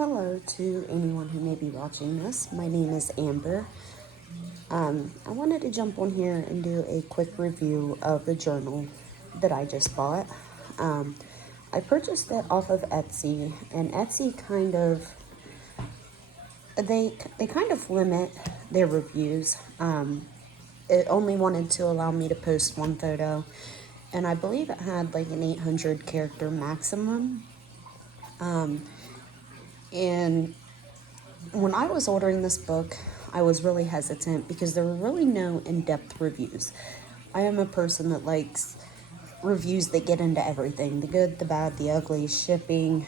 Hello to anyone who may be watching this. My name is Amber. I wanted to jump on here and do a quick review of the journal that I just bought. I purchased it off of Etsy, and Etsy they kind of limit their reviews. It only wanted to allow me to post one photo, and I believe it had like an 800 character maximum. And when I was ordering this book, I was really hesitant because there were really no in-depth reviews. I am a person that likes reviews that get into everything, the good, the bad, the ugly, shipping,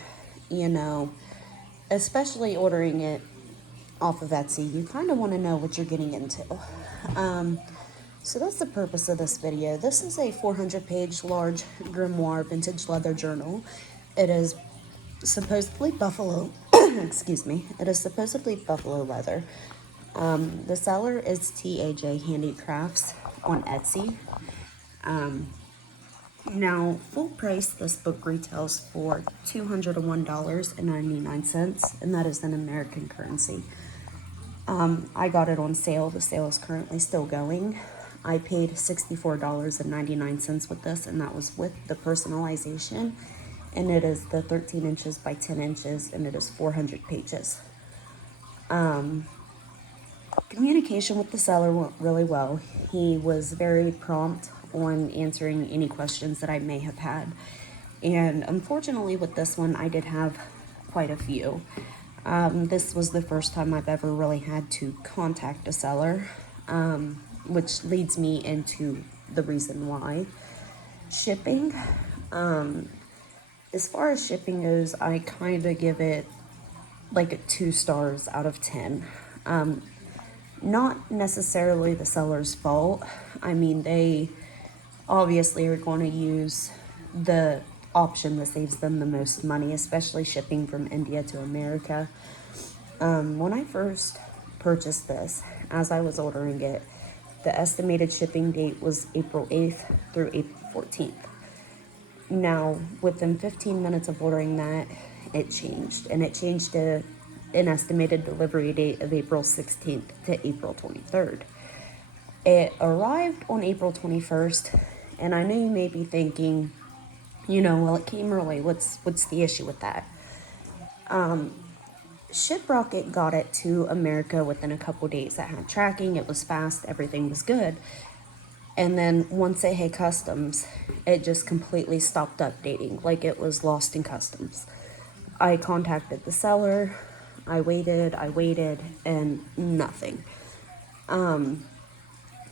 especially ordering it off of Etsy. You kind of want to know what you're getting into. So that's the purpose of this video. This is a 400-page large grimoire vintage leather journal. It is supposedly buffalo, excuse me, it is supposedly buffalo leather. The seller is tajhandicrafts on Etsy. Now, full price, this book retails for $201.99, and that is in American currency. I got it on sale. The sale is currently still going. I paid $64.99 with this, and that was with the personalization. And it is the 13 inches by 10 inches, and it is 400 pages. Communication with the seller went really well. He was very prompt on answering any questions that I may have had. And unfortunately with this one, I did have quite a few. This was the first time I've ever really had to contact a seller, which leads me into the reason why. Shipping. As far as shipping goes, I kind of give it like a 2 stars out of 10. Not necessarily the seller's fault. I mean, they obviously are going to use the option that saves them the most money, especially shipping from India to America. When I first purchased this, as I was ordering it, the estimated shipping date was April 8th through April 14th. Now, within 15 minutes of ordering that, it changed. And it changed to an estimated delivery date of April 16th to April 23rd. It arrived on April 21st, and I know you may be thinking, well, it came early. What's the issue with that? ShipRocket got it to America within a couple days. That had tracking. It was fast. Everything was good. And then once it hit customs, it just completely stopped updating, like it was lost in customs. I contacted the seller, I waited, and nothing.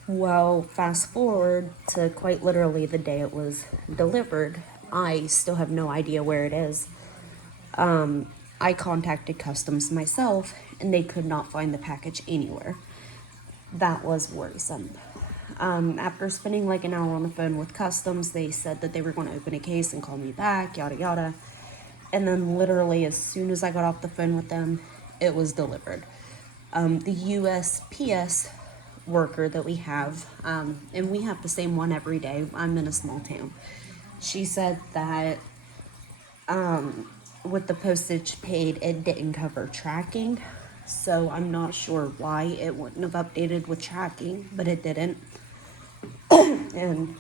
Well, fast forward to quite literally the day it was delivered, I still have no idea where it is. I contacted customs myself, and they could not find the package anywhere. That was worrisome. After spending like an hour on the phone with customs, they said that they were going to open a case and call me back, yada yada. And then literally as soon as I got off the phone with them, it was delivered. The USPS worker that we have, and we have the same one every day. I'm in a small town. She said that with the postage paid, it didn't cover tracking. So I'm not sure why it wouldn't have updated with tracking, but it didn't. And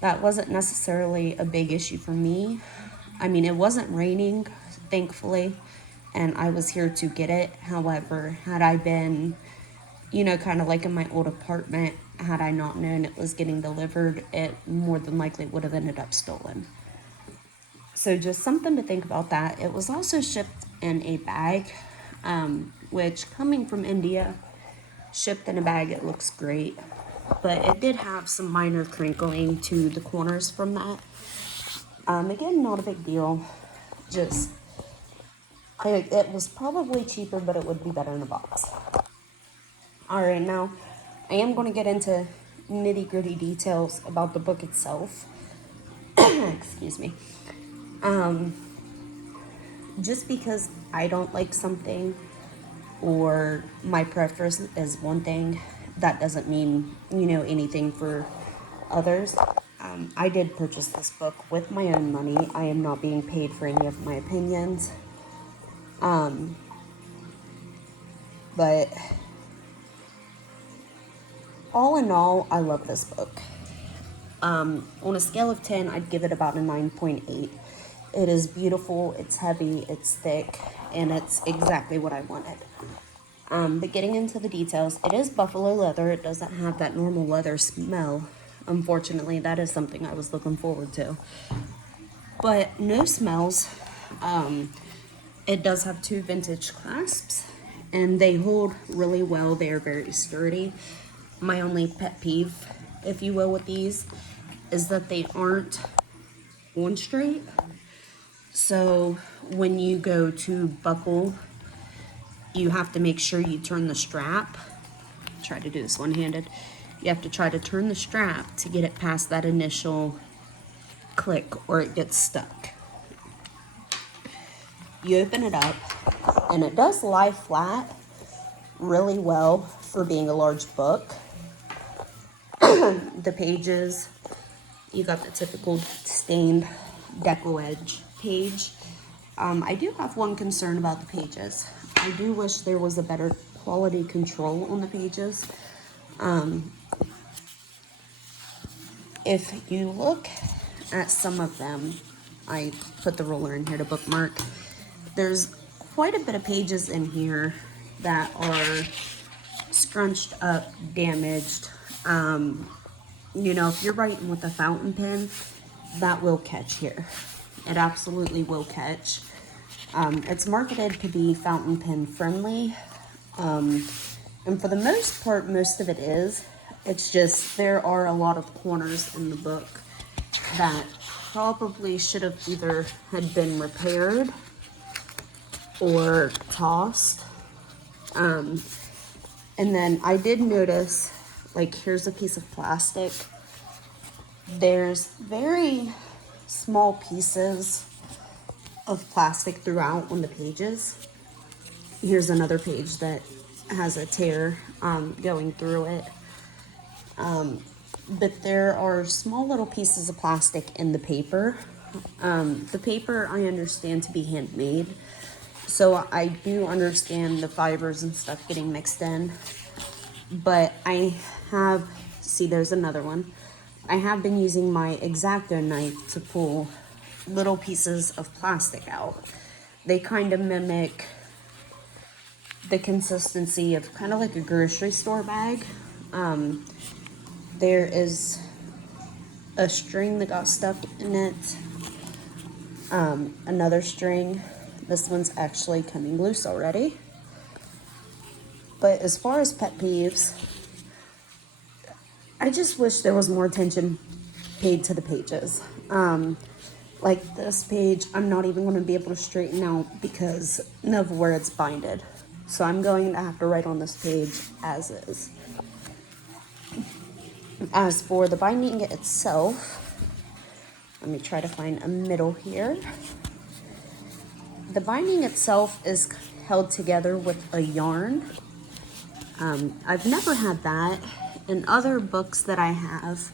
that wasn't necessarily a big issue for me. I mean, it wasn't raining, thankfully, and I was here to get it. However, had I been, kind of like in my old apartment, had I not known it was getting delivered, it more than likely would have ended up stolen. So just something to think about that. It was also shipped in a bag, which coming from India, shipped in a bag, it looks great. But it did have some minor crinkling to the corners from that. Again, not a big deal. Just, it was probably cheaper, but it would be better in a box. Alright, now, I am going to get into nitty-gritty details about the book itself. Excuse me. Just because I don't like something, or my preference is one thing, that doesn't mean, anything for others. I did purchase this book with my own money. I am not being paid for any of my opinions. But all in all, I love this book. On a scale of 10, I'd give it about a 9.8. It is beautiful, it's heavy, it's thick, and it's exactly what I wanted. But getting into the details, it is buffalo leather. It doesn't have that normal leather smell. Unfortunately, that is something I was looking forward to. But no smells. It does have 2 vintage clasps, and they hold really well. They are very sturdy. My only pet peeve, if you will, with these is that they aren't on straight. So when you go to buckle, you have to make sure you turn the strap. Try to do this one-handed. You have to try to turn the strap to get it past that initial click, or it gets stuck. You open it up, and it does lie flat really well for being a large book. The pages, you got the typical stained deco edge page. I do have one concern about the pages. I do wish there was a better quality control on the pages. If you look at some of them, I put the ruler in here to bookmark. There's quite a bit of pages in here that are scrunched up, damaged. You know, if you're writing with a fountain pen, that will catch here. It absolutely will catch. It's marketed to be fountain pen friendly. And for the most part, most of it is. It's just there are a lot of corners in the book that probably should have either had been repaired or tossed. And then I did notice, like, here's a piece of plastic. There's very small pieces of plastic throughout on the pages. Here's another page that has a tear going through it. But there are small little pieces of plastic in the paper. The paper I understand to be handmade, so I do understand the fibers and stuff getting mixed in. But I have, see, there's another one. I have been using my X-Acto knife to pull little pieces of plastic out. They kind of mimic the consistency of kind of like a grocery store bag. There is a string that got stuck in it. Another string. This one's actually coming loose already. But as far as pet peeves, I just wish there was more attention paid to the pages. Like this page, I'm not even going to be able to straighten out because of where it's binded. So I'm going to have to write on this page as is. As for the binding itself, let me try to find a middle here. The binding itself is held together with a yarn. I've never had that. In other books that I have,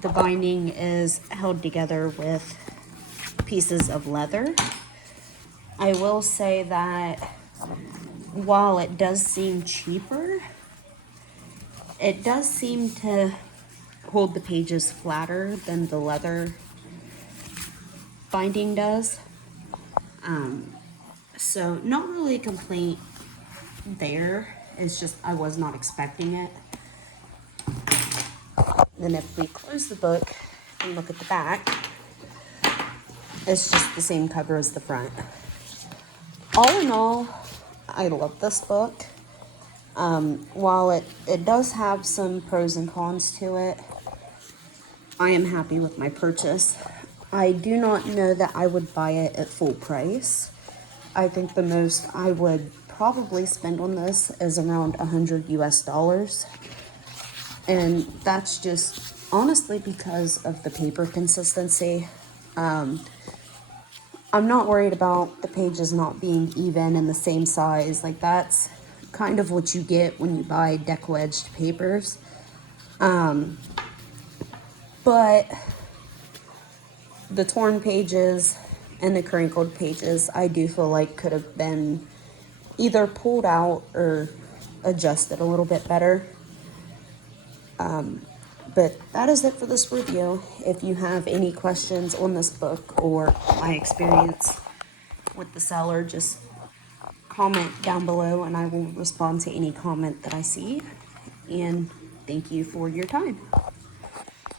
the binding is held together with pieces of leather. I will say that while it does seem cheaper, it does seem to hold the pages flatter than the leather binding does. So not really a complaint there. It's just I was not expecting it. Then if we close the book and look at the back, it's just the same cover as the front. All in all, I love this book. While it does have some pros and cons to it, I am happy with my purchase. I do not know that I would buy it at full price. I think the most I would probably spend on this is around $100 US. And that's just honestly because of the paper consistency. I'm not worried about the pages not being even and the same size. Like, that's kind of what you get when you buy deco-edged papers. But the torn pages And the crinkled pages, I do feel like could have been either pulled out or adjusted a little bit better. But that is it for this review. If you have any questions on this book or my experience with the seller, just comment down below and I will respond to any comment that I see. And thank you for your time.